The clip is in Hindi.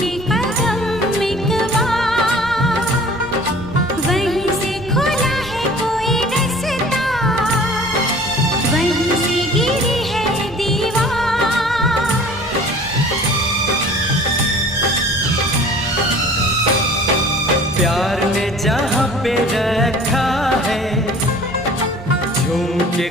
के कदम एक बार, वहीं से खुला है कोई रास्ता, वहीं से गिरी है दीवार। प्यार ने जहाँ पे रखा है झूम के